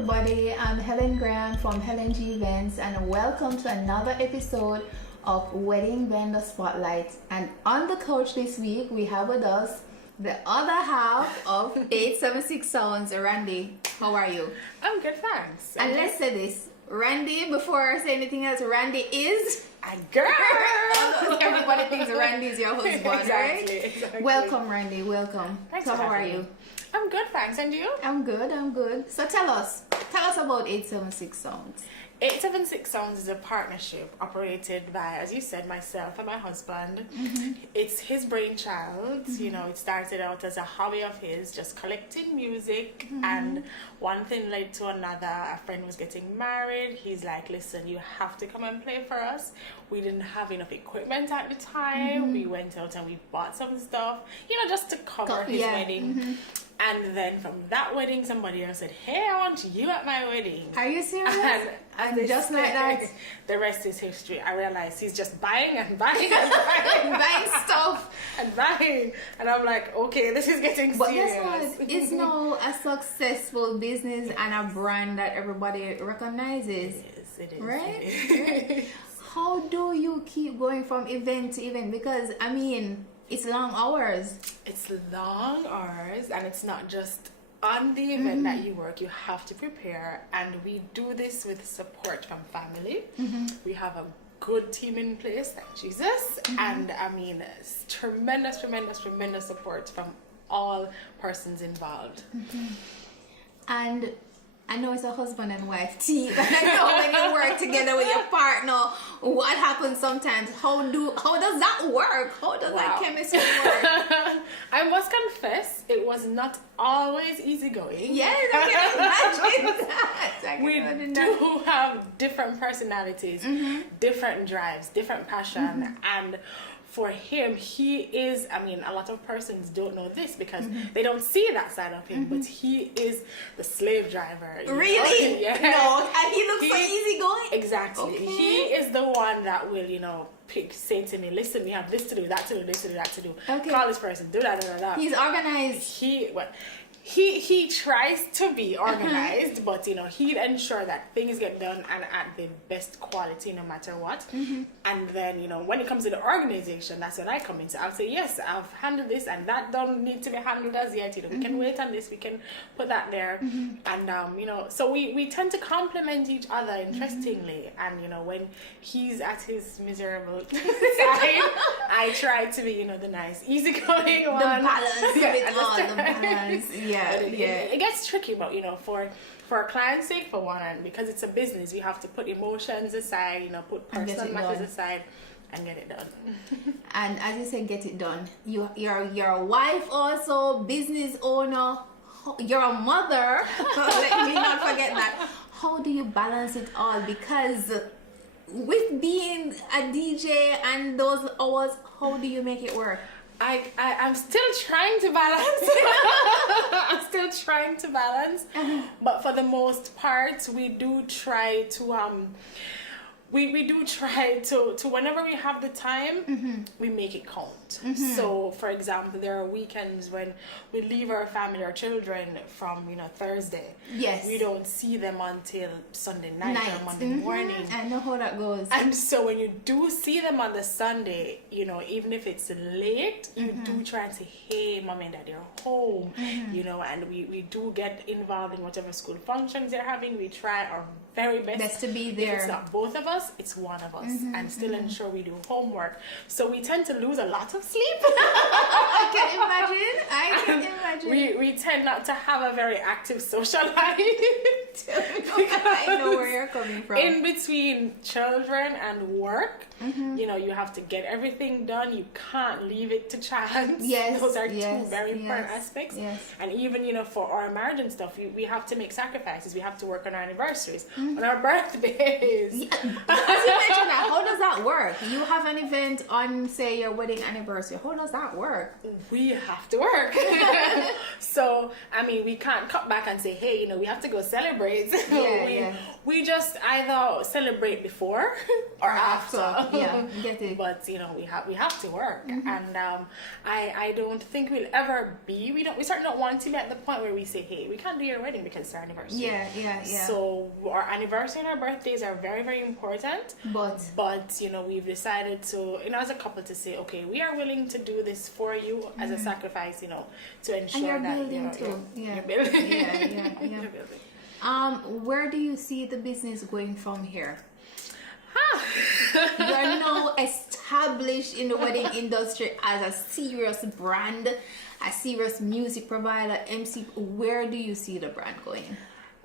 everybody, I'm Helen Graham from Helen G Events, and welcome to another episode of Wedding Vendor Spotlight. And on the couch this week we have with us the other half of 876 Sounds, Randy. How are you? I'm good, thanks. And let's say this, Randy, before I say anything else, Randy is a girl. Everybody thinks Randy is your husband, right? Exactly. Welcome, Randy, welcome. Thanks So for how are having you? me. I'm good, thanks. And you? I'm good. So tell us about 876 Sounds. 876 Sounds is a partnership operated by, as you said, myself and my husband. Mm-hmm. It's his brainchild. Mm-hmm. You know, it started out as a hobby of his, just collecting music. Mm-hmm. And one thing led to another. A friend was getting married. He's like, listen, you have to come and play for us. We didn't have enough equipment at the time. Mm-hmm. We went out and we bought some stuff, just to cover his wedding. Mm-hmm. And then from that wedding, somebody else said, hey, I want you at my wedding. Are you serious? And just like that? The rest is history. I realized he's just buying and buying and buying. Buying stuff. And buying. And I'm like, okay, this is getting serious. But guess what? It's now a successful business and a brand that everybody recognizes. It is. Right? It is. How do you keep going from event to event? Because, I mean, it's long hours. It's long hours, and it's not just on the event that you work. You have to prepare, and we do this with support from family. Mm-hmm. We have a good team in place, thank Jesus. Mm-hmm. And I mean, tremendous support from all persons involved. Mm-hmm. And I know it's a husband and wife team. And I know when you work together with your partner, what happens sometimes? How does that work? How does that chemistry work? I must confess, it was not always easygoing. Yes, I can imagine that. We do have different personalities, different drives, different passion, and for him, he is, I mean, a lot of persons don't know this because they don't see that side of him, but he is the slave driver. Really? Yeah. No, and he looks so easygoing? Exactly. Okay. He is the one that will, say to me, listen, we have this to do, that to do, this to do, that to do. Okay. Call this person, do that. He's organized. He tries to be organized, but he'd ensure that things get done and at the best quality no matter what. And then when it comes to the organization, that's when I come in. So I'll say, yes, I've handled this and that don't need to be handled as yet. We can wait on this, we can put that there. And so we tend to complement each other interestingly. And when he's at his miserable side, I try to be the nice easygoing one. The balance of it all, the balance. Yeah, it gets tricky, but for our client's sake, for one, and because it's a business, we have to put emotions aside, put personal matters aside, and get it done. And as you said, get it done. You're a wife, also business owner. You're a mother. Let me not forget that. How do you balance it all? Because with being a DJ and those hours, how do you make it work? I'm still trying to balance. But for the most part, we do try to we do try to whenever we have the time, we make it count. So for example, there are weekends when we leave our family, our children from Thursday. Yes. We don't see them until Sunday night or Monday morning. I know how that goes. And so when you do see them on the Sunday, even if it's late, you do try and say, hey, mom and dad, you're home, and we do get involved in whatever school functions they're having. We try our very best to be there. If it's not both of us, it's one of us, and still ensure we do homework. So we tend to lose a lot of sleep. I can imagine. We tend not to have a very active social life. I know where you're coming from. In between children and work, you have to get everything done. You can't leave it to chance. Yes, those are two very important aspects. Yes. And even for our marriage and stuff, we have to make sacrifices. We have to work on our anniversaries, on our birthdays. As you mentioned that, how does that work? You have an event on, say, your wedding anniversary. anniversary. How does that work? We have to work. So, I mean, we can't cut back and say, hey, you know, we have to go celebrate. We just either celebrate before or after. Yeah, get it. But, you know, we have to work. And I don't think we'll ever be, we certainly don't want to be at the point where we say, hey, we can't do your wedding because it's our anniversary. Yeah. So our anniversary and our birthdays are very, very important. But you know, we've decided to, you know, as a couple to say, okay, we are willing to do this for you as a sacrifice, you know, to ensure and you're that building too. you're building. Yeah. You're building. Where do you see the business going from here? You're now established in the wedding industry as a serious brand, a serious music provider, MC. Where do you see the brand going?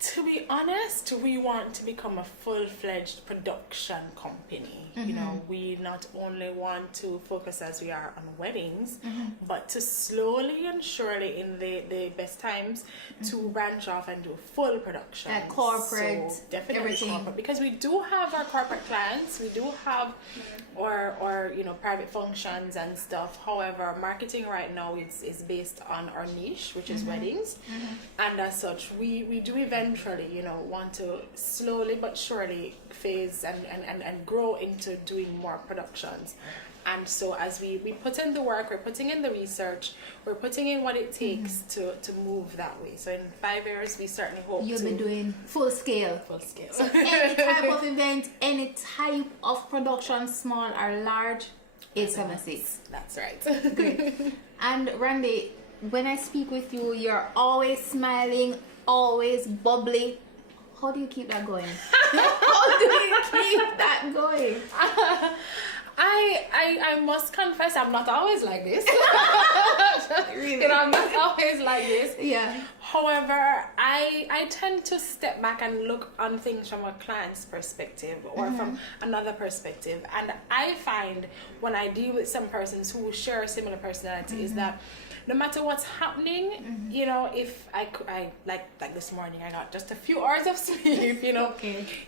To be honest, we want to become a full-fledged production company. You know, we not only want to focus as we are on weddings, but to slowly and surely in the best times to branch off and do full production. Corporate, so definitely everything. corporate, because we do have our corporate clients, we do have or you know, private functions and stuff. However, marketing right now is based on our niche, which is weddings, and as such, we do eventually, you know, want to slowly but surely phase and grow into doing more productions. And so as we put in the work, we're putting in the research, we're putting in what it takes to move that way. So in 5 years, we certainly hope you'll be doing full scale. So Any type of event, any type of production, small or large, 876. That's right. Great. And Randy, when I speak with you, you're always smiling, always bubbly. How do you keep that going? How do you keep that going? I must confess, I'm not always like this. Really? You know, I'm not always like this. Yeah. However, I tend to step back and look on things from a client's perspective or from another perspective. And I find when I deal with some persons who share a similar personality is that no matter what's happening, you know, if I like this morning, I got just a few hours of sleep, you know,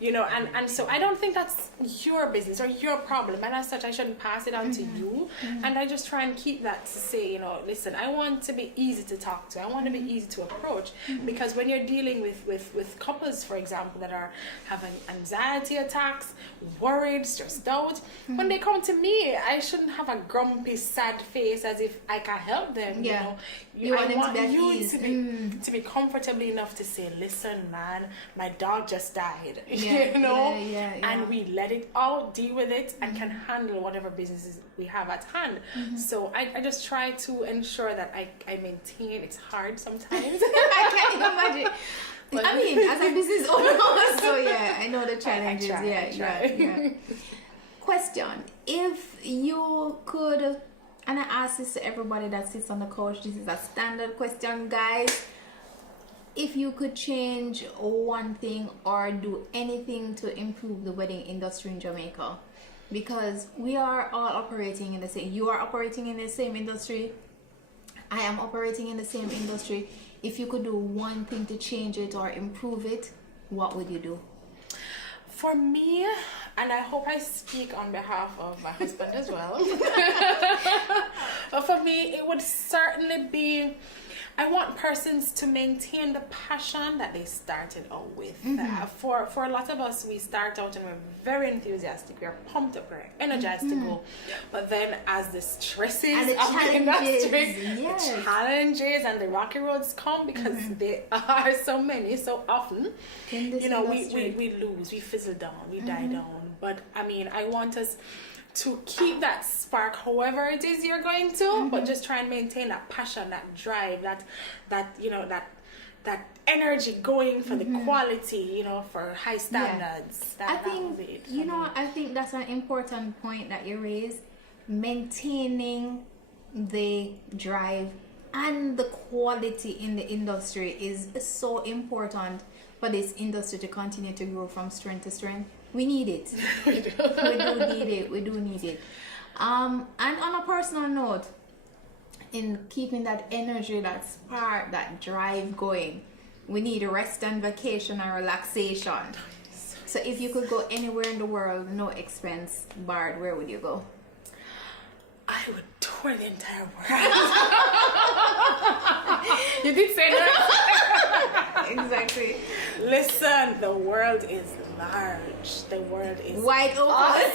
you know, and so I don't think that's your business or your problem, and as such, I shouldn't pass it on to you. And I just try and keep that to say, you know, listen, I want to be easy to talk to, I want to be easy to approach, because when you're dealing with couples, for example, that are having anxiety attacks, worried, stressed out, when they come to me, I shouldn't have a grumpy, sad face as if I can help them. Yeah. You know, I want you to be comfortable enough to say, listen, man, my dog just died. You know, and we let it out, deal with it, and can handle whatever businesses we have at hand. So I just try to ensure that I maintain. It's hard sometimes. I can't imagine. But I mean, as a business owner, so yeah, I know the challenges. I try. Question: if you could. And I ask this to everybody that sits on the couch. This is a standard question, guys. If you could change one thing or do anything to improve the wedding industry in Jamaica, because we are all operating in the same, you are operating in the same industry, I am operating in the same industry. If you could do one thing to change it or improve it, what would you do? For me, and I hope I speak on behalf of my husband as well, but for me, it would certainly be, I want persons to maintain the passion that they started out with. For a lot of us, we start out and we're very enthusiastic, we're pumped up, we're energized to go. But then as the stresses and the of the industry, the challenges and the rocky roads come, because there are so many, so often, you know, we lose, we fizzle down, we die down. But I mean, I want us to keep that spark, however it is you're going to, but just try and maintain that passion, that drive, that you know, that energy going for the quality, you know, for high standards. I think, you know, I think that's an important point that you raised. Maintaining the drive and the quality in the industry is so important for this industry to continue to grow from strength to strength. We need it. We do need it. And on a personal note, in keeping that energy, that spark, that drive going, we need rest and vacation and relaxation. So if you could go anywhere in the world, no expense barred, where would you go? I would tour the entire world. You did say that. Exactly. Listen, the world is large. The world is Wide open. awesome.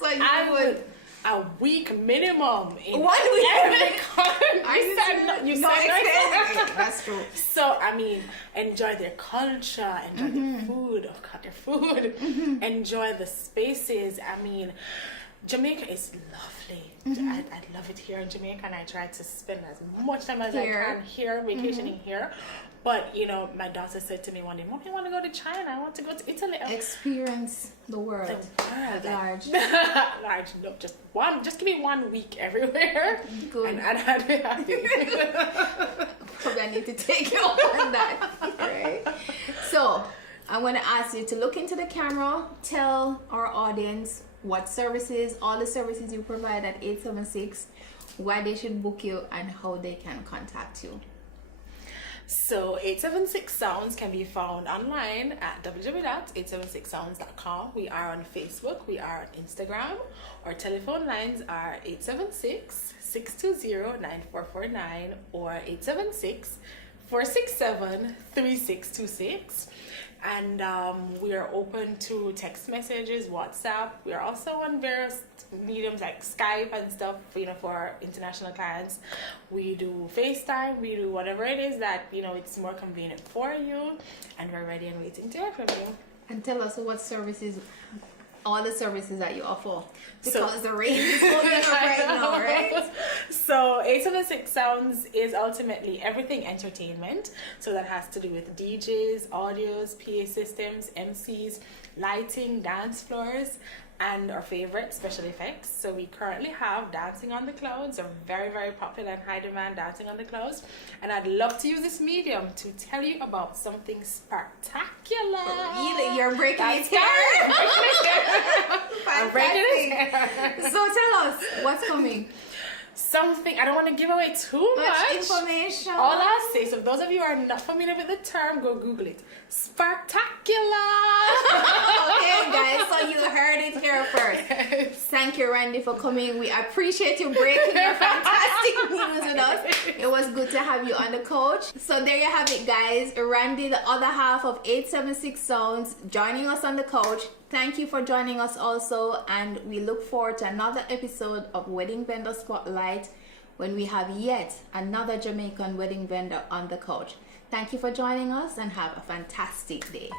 So you I would. would a week minimum in 1 week? every country. Are you You no, said no. extend. That's true. So I mean, enjoy their culture, enjoy their food, of course, their food. Enjoy the spaces. I mean, Jamaica is lovely. I love it here in Jamaica, and I try to spend as much time as I can here, vacationing here. But you know, my daughter said to me one day, "Mom, I want to go to China. I want to go to Italy." Experience the world at large. Large. No, just give me 1 week everywhere. Good. And I'd be happy. Probably I need to take you on that. Right? So I'm going to ask you to look into the camera, tell our audience what services, all the services you provide at 876, why they should book you, and how they can contact you. So 876 Sounds can be found online at www.876sounds.com. We are on Facebook, we are on Instagram. Our telephone lines are 876-620-9449 or 876-467-3626. And we are open to text messages, WhatsApp. We are also on various mediums like Skype and stuff, you know, for our international clients. We do FaceTime, we do whatever it is that, you know, it's more convenient for you. And we're ready and waiting to hear from you. And tell us what services, all the services that you offer. Because the rain is going up right now, right? So 876 Sounds is ultimately everything entertainment. So that has to do with DJs, audios, PA systems, MCs, lighting, dance floors, and our favorite, special effects. So we currently have Dancing on the Clouds, a very, very popular and high demand Dancing on the Clouds. And I'd love to use this medium to tell you about something spectacular. Really? You're breaking it here? I'm breaking it here. So tell us, what's coming? Something, I don't want to give away too much information. All I'll say, so if those of you who are not familiar with the term, go Google it. Spectacular! Okay, guys, so you heard it here first. Thank you, Randy, for coming. We appreciate you breaking your fantastic news with us. It was good to have you on the couch. So there you have it, guys. Randy, the other half of 876 Sounds, joining us on the couch. Thank you for joining us also, and we look forward to another episode of Wedding Vendor Spotlight when we have yet another Jamaican wedding vendor on the couch. Thank you for joining us, and have a fantastic day.